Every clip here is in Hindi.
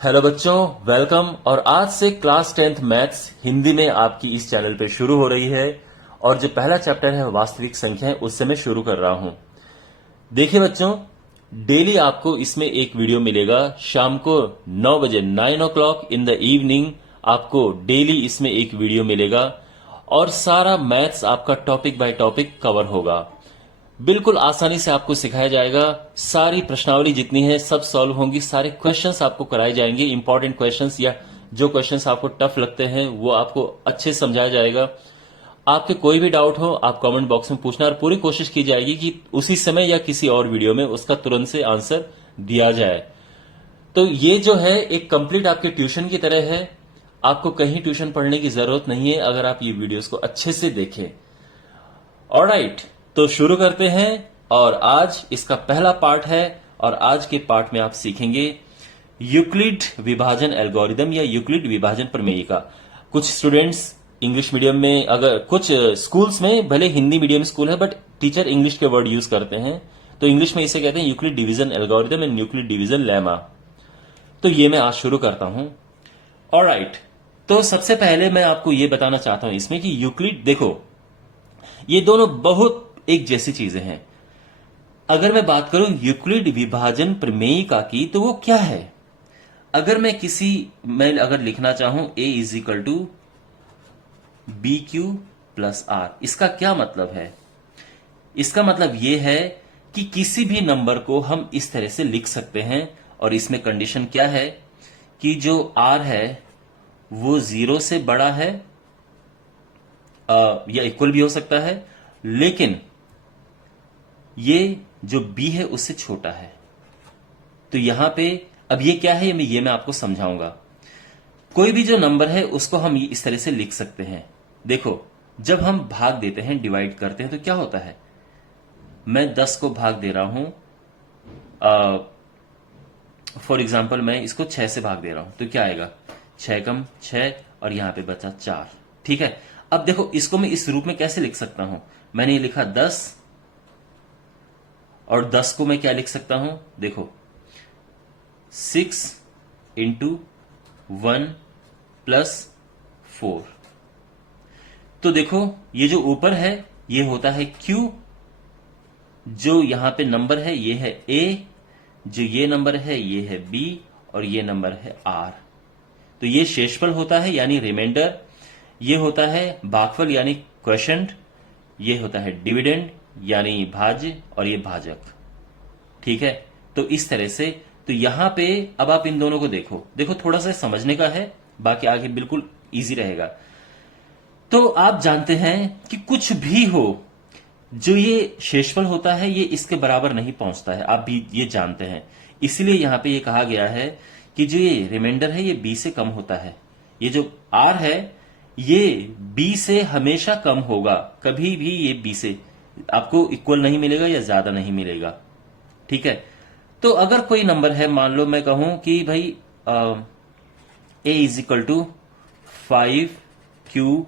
हेलो बच्चों, वेलकम। और आज से क्लास 10th मैथ्स हिंदी में आपकी इस चैनल पे शुरू हो रही है। और जो पहला चैप्टर है वास्तविक संख्याएं, उससे मैं शुरू कर रहा हूं। देखिए बच्चों, डेली आपको इसमें एक वीडियो मिलेगा शाम को 9 बजे, 9 o'clock इन द इवनिंग। आपको डेली इसमें एक वीडियो मिलेगा और सारा मैथ्स आपका टॉपिक बाय टॉपिक कवर होगा। बिल्कुल आसानी से आपको सिखाया जाएगा। सारी प्रश्नावली जितनी है सब सॉल्व होंगी, सारे क्वेश्चंस आपको कराए जाएंगे। इंपॉर्टेंट क्वेश्चंस या जो क्वेश्चंस आपको टफ लगते हैं वो आपको अच्छे से समझाया जाएगा। आपके कोई भी डाउट हो आप कमेंट बॉक्स में पूछना और पूरी कोशिश की जाएगी कि उसी समय या किसी और वीडियो में उसका तुरंत से आंसर दिया जाए। तो ये जो है एक कंप्लीट आपके ट्यूशन की तरह है। आपको कहीं ट्यूशन पढ़ने की जरूरत नहीं है अगर आप ये वीडियोस को अच्छे से देखें। ऑलराइट, तो शुरू करते हैं। और आज इसका पहला पार्ट है और आज के पार्ट में आप सीखेंगे यूक्लिड विभाजन एल्गोरिदम या यूक्लिड विभाजन प्रमेय का। कुछ स्टूडेंट्स इंग्लिश मीडियम में, अगर कुछ स्कूल्स में, भले हिंदी मीडियम स्कूल है बट टीचर इंग्लिश के वर्ड यूज करते हैं, तो इंग्लिश में इसे कहते हैं Euclid division algorithm and Euclid division lemma. तो ये मैं आज शुरू करता हूं। ऑलराइट, तो सबसे पहले मैं आपको ये बताना चाहता हूं इसमें कि यूक्लिड, देखो ये दोनों बहुत एक जैसी चीजें हैं। अगर मैं बात करूं यूक्लिड विभाजन प्रमेयिका की, तो वो क्या है? अगर मैं अगर लिखना चाहूं a is equal to b q plus r, इसका क्या मतलब है? इसका मतलब यह है कि किसी भी नंबर को हम इस तरह से लिख सकते हैं। और इसमें कंडीशन क्या है कि जो r है वो 0 से बड़ा है या इक्वल भी हो सकता है, लेकिन ये जो b है उससे छोटा है। तो यहां पे अब ये क्या है, ये मैं आपको समझाऊंगा। कोई भी जो नंबर है उसको हम इस तरह से लिख सकते हैं। देखो, जब हम भाग देते हैं, डिवाइड करते हैं, तो क्या होता है? मैं 10 को भाग दे रहा हूं, फॉर एग्जाम्पल मैं इसको 6 से भाग दे रहा हूं, तो क्या आएगा? 6 कम 6 और यहां पे बचा 4। ठीक है, अब देखो इसको मैं इस रूप में कैसे लिख सकता हूं? मैंने ये लिखा 10, और 10 को मैं क्या लिख सकता हूं? देखो 6 इंटू 1 प्लस 4। तो देखो ये जो ऊपर है ये होता है Q, जो यहां पे नंबर है ये है A, जो ये नंबर है ये है B, और ये नंबर है R। तो ये शेषफल होता है यानी रिमाइंडर, ये होता है भागफल यानी क्वोशिएंट, ये होता है डिविडेंड यानी भाज्य, और ये भाजक। ठीक है, तो इस तरह से, तो यहां पे अब आप इन दोनों को देखो, थोड़ा सा समझने का है, बाकी आगे बिल्कुल इजी रहेगा। तो आप जानते हैं कि कुछ भी हो, जो ये शेषफल होता है ये इसके बराबर नहीं पहुंचता है, आप भी ये जानते हैं। इसलिए यहां पे ये कहा गया है कि जो ये रिमाइंडर है ये b से कम होता है। ये जो r है ये b से हमेशा कम होगा, कभी भी ये b से आपको इक्वल नहीं मिलेगा या ज्यादा नहीं मिलेगा। ठीक है, तो अगर कोई नंबर है, मान लो मैं कहूं कि भाई a is equal to 5q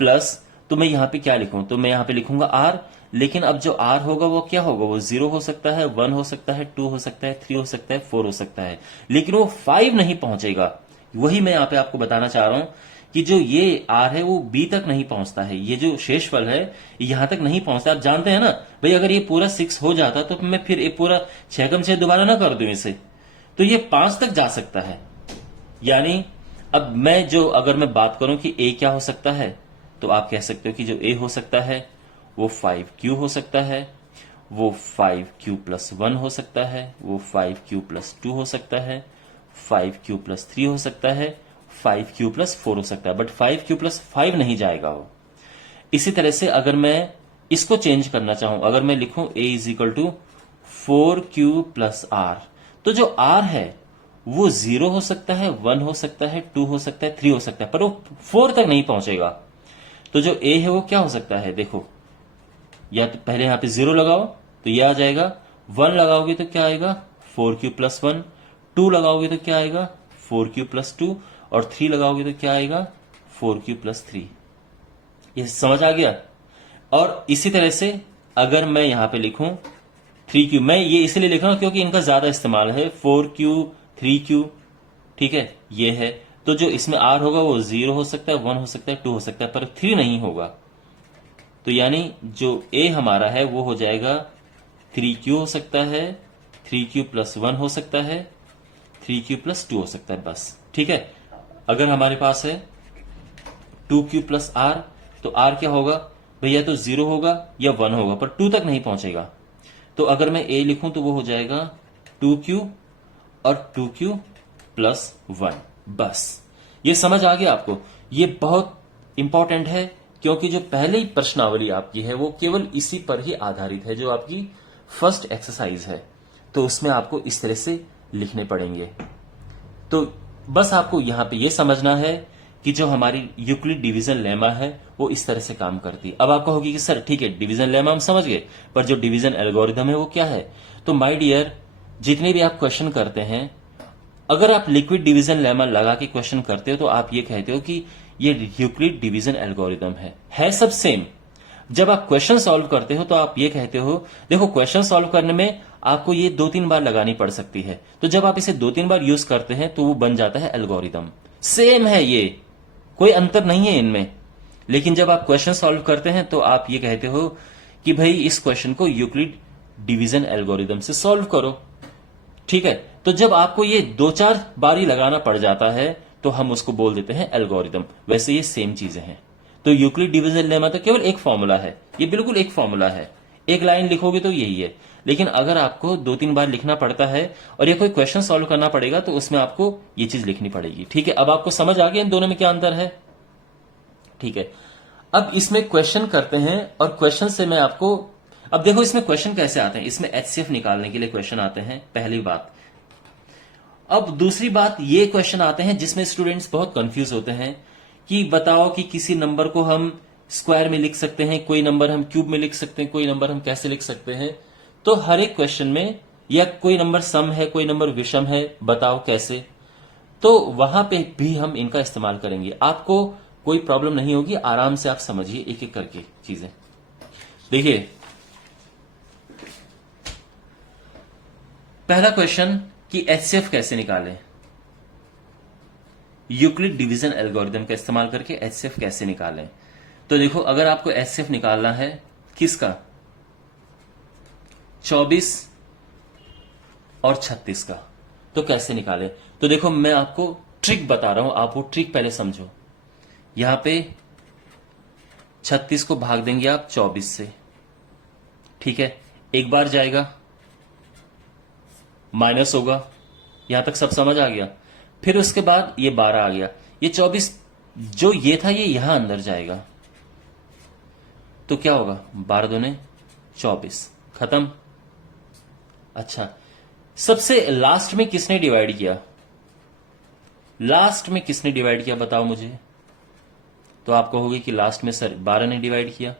plus, तो मैं यहां पे क्या लिखूं? तो मैं यहां पे लिखूंगा r, लेकिन अब जो r होगा वो क्या होगा? वो 0 हो सकता है, 1 हो सकता है, 2 हो सकता है, 3 हो सकता है, 4 हो सकता है, लेकिन वो 5 नहीं पहुंचेगा। वही मैं यहां पे आपको बताना चाह रहा हूं कि जो ये r है वो b तक नहीं पहुंचता है, ये जो शेषफल है यहां तक नहीं पहुंचता। आप जानते हैं ना भाई, अगर ये पूरा 6 हो जाता तो मैं फिर ये पूरा 6 कम 6 दोबारा ना कर दूं इसे, तो ये 5 तक जा सकता है। यानी अब मैं जो, अगर मैं बात करूं कि a क्या हो सकता है, तो आप कह सकते हो कि जो a हो सकता है वो 5q हो सकता है, वो 5q प्लस 1 हो सकता है, वो 5q प्लस 2 हो सकता है, 5q प्लस 3 हो सकता है, 5q प्लस 4 हो सकता है, बट 5q प्लस 5 नहीं जाएगा वो। इसी तरह से अगर मैं इसको चेंज करना चाहूं, अगर मैं लिखूं a is equal to 4q plus r, तो जो r है वो 0 हो सकता है, 1 हो सकता है, 2 हो सकता है, 3 हो सकता है, पर वो 4 तक नहीं पहुंचेगा। तो जो a है वो क्या हो सकता है? देखो, या तो पहले यहां पे 0 लगाओ तो ये आ जाएगा, 1 लगाओगे तो क्या आएगा? 4q प्लस 1, 2 लगाओगे तो क्या आएगा? 4q प्लस 2, और 3 लगाओगे तो क्या आएगा? 4q plus 3। ये समझ आ गया? और इसी तरह से अगर मैं यहां पे लिखूं 3q, मैं ये इसलिए लिख रहा हूं क्योंकि इनका ज्यादा इस्तेमाल है, 4q 3q। ठीक है, ये है। तो जो इसमें आर होगा वो 0 हो सकता है, 1 हो सकता है, 2 हो सकता है, पर 3 नहीं होगा। तो यानी जो ए हमारा है वो हो जाएगा 3Q हो सकता है, 3Q प्लस 1 हो सकता है, 3Q प्लस 2 हो सकता है, बस। ठीक है। अगर हमारे पास है 2Q प्लस आर, तो आर क्या होगा भैया? तो 0 होगा या 1 होगा, पर 2 तक नहीं पहुंचेगा। तो अगर मैं ए लिखूं तो वो हो जाएगा 2Q और 2Q प्लस 1, बस। ये समझ आ गया आपको? ये बहुत इंपॉर्टेंट है, क्योंकि जो पहली प्रश्नावली आपकी है वो केवल इसी पर ही आधारित है, जो आपकी फर्स्ट एक्सरसाइज है। तो उसमें आपको इस तरह से लिखने पड़ेंगे। तो बस आपको यहां पे ये समझना है कि जो हमारी यूक्लिड डिवीजन लेमा है वो इस तरह से काम करती है। अब आप कहोगे कि सर ठीक है, डिवीजन लेमा हम समझ गए, पर जो डिवीजन एल्गोरिथम है वो क्या है? तो माय डियर, जितने भी आप क्वेश्चन करते हैं, अगर आप लिक्विड डिवीजन लेमा लगा के क्वेश्चन करते हो तो आप ये कहते हो कि ये यूक्लिड डिवीजन एल्गोरिथम है सब सेम। जब आप क्वेश्चन सॉल्व करते हो तो आप ये कहते हो, देखो क्वेश्चन सॉल्व करने में आपको ये 2-3 बार लगानी पड़ सकती है, तो जब आप इसे 2-3 बार यूज करते हैं तो वो बन जाता है एल्गोरिथम। सेम है, ये कोई अंतर नहीं है इनमें। लेकिन जब आप क्वेश्चन सॉल्व करते हैं तो आप ये कहते हो कि भाई इस क्वेश्चन को यूक्लिड डिवीजन एल्गोरिथम से सॉल्व करो। ठीक है। तो जब आपको ये 2-4 बार ही लगाना पड़ जाता है तो हम उसको बोल देते हैं एल्गोरिथम। वैसे ये सेम चीजें हैं। तो यूक्लिड डिवीजन लेमा तो केवल एक फॉर्मूला है, ये बिल्कुल एक फॉर्मूला है। एक लाइन लिखोगे तो यही है। लेकिन अगर आपको 2-3 बार लिखना पड़ता है और ये कोई क्वेश्चन सॉल्व करना पड़ेगा तो उसमें आपको ये चीज लिखनी पड़ेगी। ठीक है। अब आपको समझ आ गया इन दोनों में क्या अंतर है? ठीक है। अब इसमें क्वेश्चन करते हैं और क्वेश्चन से मैं आपको, अब देखो इसमें क्वेश्चन कैसे आते हैं। इसमें एचसीएफ निकालने के लिए क्वेश्चन आते हैं, पहली बात। अब दूसरी बात, ये क्वेश्चन आते हैं जिसमें स्टूडेंट्स बहुत कंफ्यूज होते हैं कि बताओ कि किसी नंबर को हम स्क्वायर में लिख सकते हैं, कोई नंबर हम क्यूब में लिख सकते हैं, कोई नंबर हम कैसे लिख सकते हैं। तो हर एक क्वेश्चन में, या कोई नंबर सम है, कोई नंबर विषम है, बताओ कैसे। तो वहां पे भी हम इनका इस्तेमाल करेंगे। आपको कोई प्रॉब्लम नहीं होगी, आराम से आप समझिए एक एक करके चीजें। देखिए पहला क्वेश्चन कि एचसीएफ कैसे निकालें। यूक्लिड डिवीजन एल्गोरिथम का इस्तेमाल करके एचसीएफ कैसे निकालें। तो देखो, अगर आपको एचसीएफ निकालना है किसका? 24 और 36 का, तो कैसे निकालें? तो देखो मैं आपको ट्रिक बता रहा हूं, आप वो ट्रिक पहले समझो। यहां पे 36 को भाग देंगे आप 24 से, ठीक है। एक बार जाएगा, माइनस होगा, यहां तक सब समझ आ गया। फिर उसके बाद ये 12 आ गया, ये 24 जो ये था ये यहां अंदर जाएगा, तो क्या होगा? 12 दूने 24, खत्म। अच्छा, सबसे लास्ट में किसने डिवाइड किया? लास्ट में किसने डिवाइड किया बताओ मुझे? तो आप कहोगे कि लास्ट में सर 12 ने डिवाइड किया।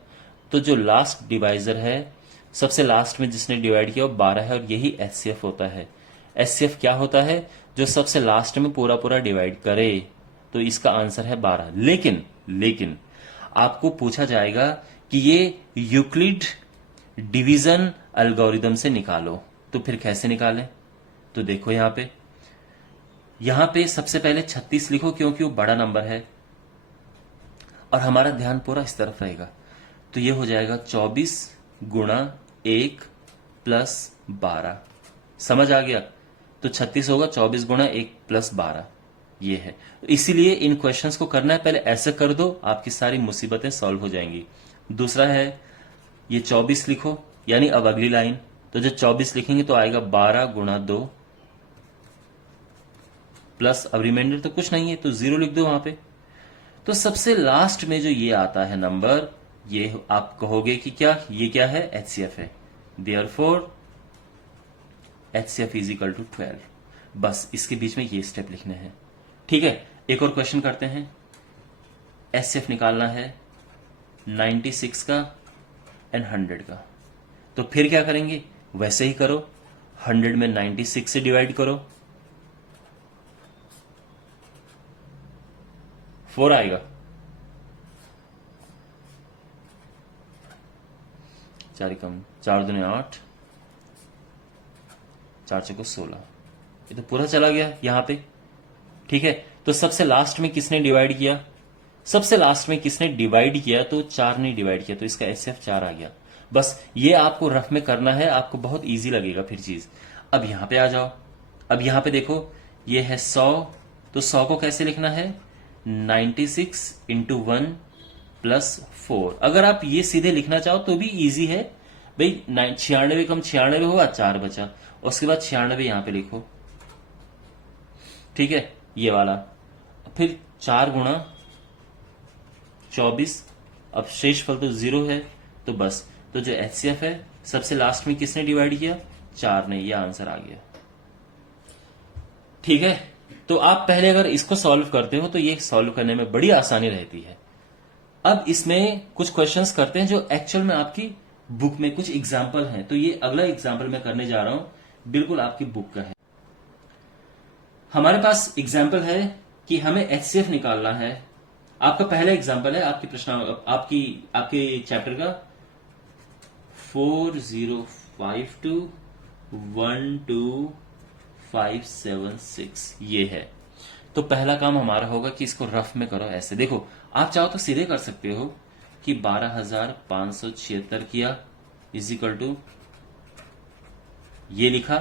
तो जो लास्ट डिवाइजर है, सबसे लास्ट में जिसने डिवाइड किया वो 12 है, और यही एचसीएफ होता है। एचसीएफ क्या होता है? जो सबसे लास्ट में पूरा पूरा डिवाइड करे। तो इसका आंसर है 12। लेकिन आपको पूछा जाएगा कि ये यूक्लिड डिवीजन एल्गोरिथम से निकालो, तो फिर कैसे निकालें? तो देखो यहां पे सबसे पहले 36 लिखो, क्योंकि वो बड़ा नंबर है और हमारा ध्यान पूरा इस तरफ रहेगा। तो ये हो जाएगा 24 गुणा 1 प्लस 12। समझ आ गया? तो 36 होगा 24 गुणा 1 प्लस 12, ये है। इसीलिए इन क्वेश्चंस को करना है, पहले ऐसे कर दो, आपकी सारी मुसीबतें सॉल्व हो जाएंगी। दूसरा है ये 24 लिखो, यानी अब अगली लाइन। तो जब 24 लिखेंगे तो आएगा 12 गुणा 2 प्लस, अब रिमाइंडर तो कुछ नहीं है तो 0 लिख दो वहां पे। तो सबसे लास्ट में जो ये आता है नंबर, ये आप कहोगे कि क्या ये क्या है? एचसीएफ है। Therefore HCF is equal to 12। बस इसके बीच में ये स्टेप लिखने हैं, ठीक है। एक और क्वेश्चन करते हैं। एचसीएफ निकालना है 96 का एंड 100 का। तो फिर क्या करेंगे? वैसे ही करो, 100 में 96 से डिवाइड करो, 4 आएगा। 4 कम 4 दूने 8, 4 चौको 16। ये तो पूरा चला गया यहां पे, ठीक है, तो सबसे लास्ट में किसने डिवाइड किया? सबसे लास्ट में किसने डिवाइड किया? तो 4 ने डिवाइड किया, तो इसका एचसीएफ 4 आ गया। बस ये आपको रफ में करना है, आपको बहुत इजी लगेगा फिर चीज। अब यहां पे आ जाओ। अब यहां पे देखो, ये है 100, तो 100 को कैसे लिखना है? 96 इंटू 1 प्लस 4। अगर आप ये सीधे लिखना चाहो तो भी इजी है भाई। 96 कम 96 होगा, 4 बचा, उसके बाद 96 यहां पे लिखो, ठीक है, ये वाला। फिर 4 गुणा 24, अब शेषफल तो 0 है, तो बस, तो जो एचसीएफ है सबसे लास्ट में किसने डिवाइड किया? 4 ने, ये आंसर आ गया। ठीक है, तो आप पहले अगर इसको सॉल्व करते हो तो ये सॉल्व करने में बड़ी आसानी रहती है। अब इसमें कुछ क्वेश्चंस करते हैं जो एक्चुअल में आपकी बुक में कुछ एग्जाम्पल हैं। तो ये अगला एग्जाम्पल मैं करने जा रहा हूं, बिल्कुल आपकी बुक का है। हमारे पास एग्जाम्पल है कि हमें एचसीएफ निकालना है। आपका पहला एग्जाम्पल है आपकी प्रश्न, आपके चैप्टर का 4052125576, ये है। तो पहला काम हमारा होगा कि इसको रफ में करो ऐसे। देखो, आप चाहो तो सीधे कर सकते हो कि 12576 किया इजिकल टू ये लिखा।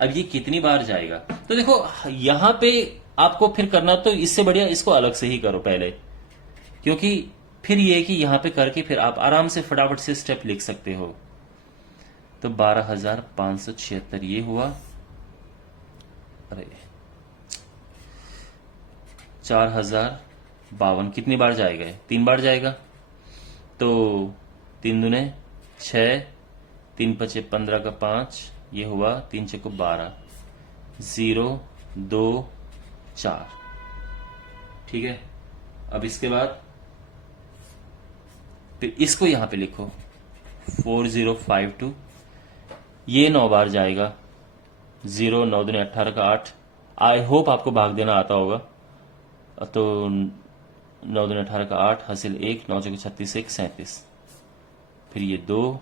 अब ये कितनी बार जाएगा? तो देखो यहां पे आपको फिर करना, तो इससे बढ़िया इसको अलग से ही करो पहले, क्योंकि फिर ये कि यहां पे करके फिर आप आराम से फटाफट से स्टेप लिख सकते हो। तो 12576 ये हुआ। अरे 4052 कितनी बार जाएगा? 3 बार जाएगा। तो 3 दूने 6, 3 पचे 15 का 5, ये हुआ 3 चौको 12, 0 2 4। ठीक है, अब इसके बाद फिर इसको यहां पे लिखो 4052, ये 9 बार जाएगा। 0 9 दूने 18 का 8। आई होप आपको भाग देना आता होगा। तो 9 दूने 18 का 8 हासिल 1, 9 चौके 36, 1 37, फिर ये 2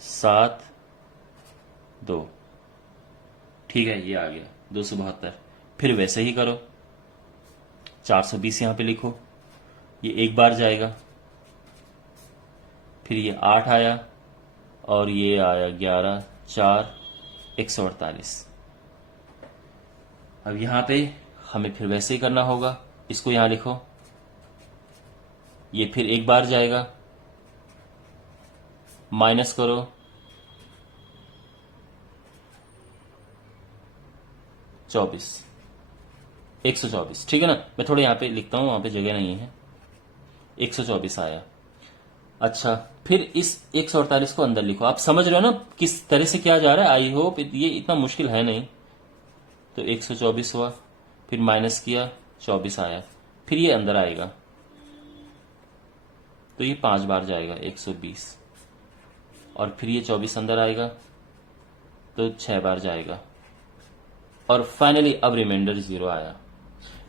7 2। ठीक है, ये आ गया 272। फिर वैसे ही करो, 420 यहां पे लिखो, ये 1 बार जाएगा। फिर ये 8 आया और ये आया 11 4 148। अब यहां पे हमें फिर वैसे ही करना होगा, इसको यहां लिखो, ये फिर 1 बार जाएगा, माइनस करो, 124। ठीक है ना? मैं थोड़े यहां पे लिखता हूं, वहां पे जगह नहीं है। 124 आया। अच्छा, फिर इस 148 को अंदर लिखो। आप समझ रहे हो ना किस तरह से क्या जा रहा है? आई होप ये इतना मुश्किल है नहीं। तो 124 हुआ, फिर माइनस किया, 24 आया, फिर ये अंदर आएगा, तो ये 5 बार जाएगा, 120, और फिर ये 24 अंदर आएगा, तो 6 बार जाएगा, और फाइनली अब रिमाइंडर 0 आया।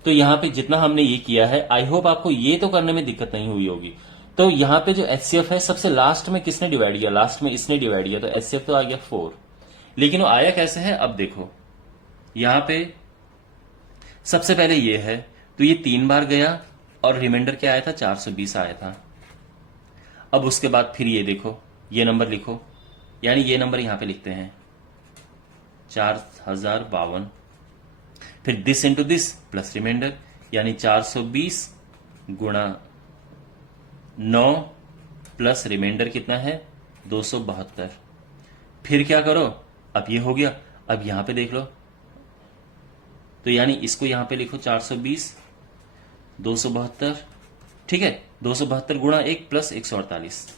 तो यहां पे जितना हमने ये किया है, आई होप आपको ये तो करने में दिक्कत नहीं हुई होगी। तो यहां पे जो एचसीएफ है सबसे लास्ट में किसने डिवाइड किया? लास्ट में इसने डिवाइड किया, तो एचसीएफ तो आ गया 4। लेकिन वो आया कैसे है? अब देखो, यहां पे सबसे पहले ये है, तो ये 3 बार गया और रिमाइंडर क्या आया था? 420 आया था। अब उसके बाद फिर ये देखो, ये नंबर लिखो, यानी ये नंबर यहां पे लिखते हैं 4052, फिर this into this plus remainder, यानी 420 गुणा 9 प्लस रिमाइंडर कितना है? 272। फिर क्या करो? अब ये हो गया। अब यहां पे देख लो, तो यानी इसको यहां पे लिखो 420 272। ठीक है, 272 गुणा 1 प्लस 148।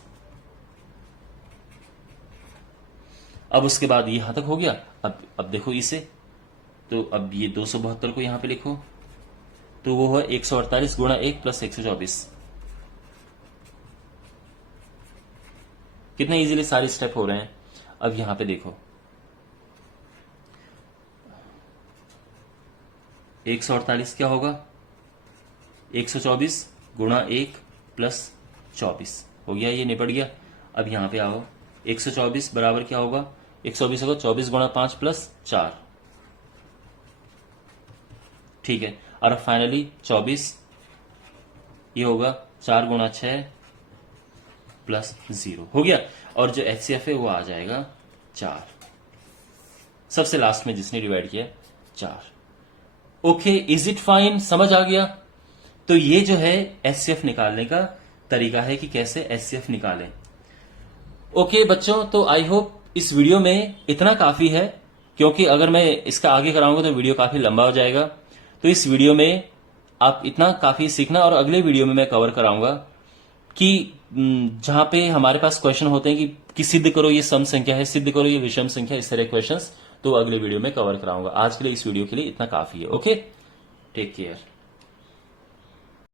अब उसके बाद यहां तक हो गया। अब देखो इसे, तो अब ये 272 को यहां पे लिखो, तो वो है 148 गुणा 1 प्लस 124। कितने इजीली सारे स्टेप हो रहे हैं। अब यहां पे देखो, 148 क्या होगा? 124 गुणा 1 प्लस 24 हो गया, ये निपट गया। अब यहां पे आओ, 124 बराबर क्या होगा? 124 होगा 24 गुणा 5 प्लस 4। ठीक है। और फाइनली 24 ये होगा 4 गुणा 6 प्लस 0 हो गया। और जो एचसीएफ है वो आ जाएगा 4, सबसे लास्ट में जिसने डिवाइड किया 4। Okay, is it fine? समझ आ गया? तो ये जो है एचसीएफ निकालने का तरीका है कि कैसे एचसीएफ निकालें। ओके बच्चों, तो आई होप इस वीडियो में इतना काफी है, क्योंकि अगर मैं इसका आगे कराऊंगा तो वीडियो काफी लंबा हो जाएगा। तो इस वीडियो में आप इतना काफी सीखना, और अगले वीडियो में मैं कवर कराऊंगा कि जहां पे हमारे पास क्वेश्चन होते हैं कि सिद्ध करो ये सम संख्या है, सिद्ध करो ये विषम संख्या, इस तरह क्वेश्चंस, तो अगले वीडियो में कवर कराऊंगा। आज के लिए इस वीडियो के लिए इतना काफी है। Okay, take care.